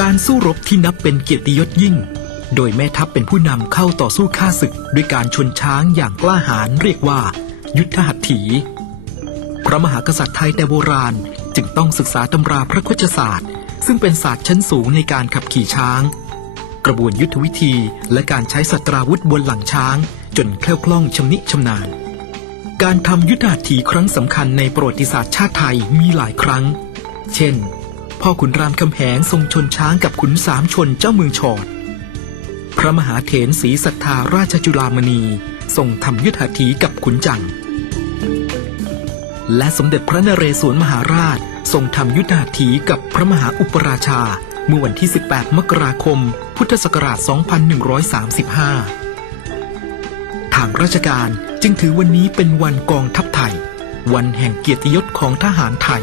การสู้รบที่นับเป็นเกียรติยศยิ่ง โดยแม่ทัพเป็นผู้นำเข้าต่อสู้ข้าศึก ด้วยการชนช้างอย่างกล้าหาญเรียกว่า ยุทธหัตถี พระมหากษัตริย์ไทยแต่โบราณจึงต้องศึกษาตำราพระโคชศาสตร์ ซึ่งเป็นศาสตร์ชั้นสูงในการขับขี่ช้าง กระบวนยุทธวิธีและการใช้สัตราวุธบนหลังช้าง จนแคล่วคล่องชำนิชำนาญ การทำยุทธหัตถีครั้งสำคัญในประวัติศาสตร์ชาติไทยมีหลายครั้ง เช่น พ่อขุนรามคำแหงทรงชนช้างกับขุนสามชนเจ้าเมืองชอด พระมหาเถรศรีศรัทธาราชจุลามณีทรงทำยุทธหัตถีกับขุนจัง และสมเด็จพระนเรศวรมหาราชทรงทำยุทธหัตถีกับพระมหาอุปราชา เมื่อวันที่ 18 มกราคม พุทธศักราช 2135 ทางราชการจึงถือวันนี้เป็นวันกองทัพไทย วันแห่งเกียรติยศของทหารไทย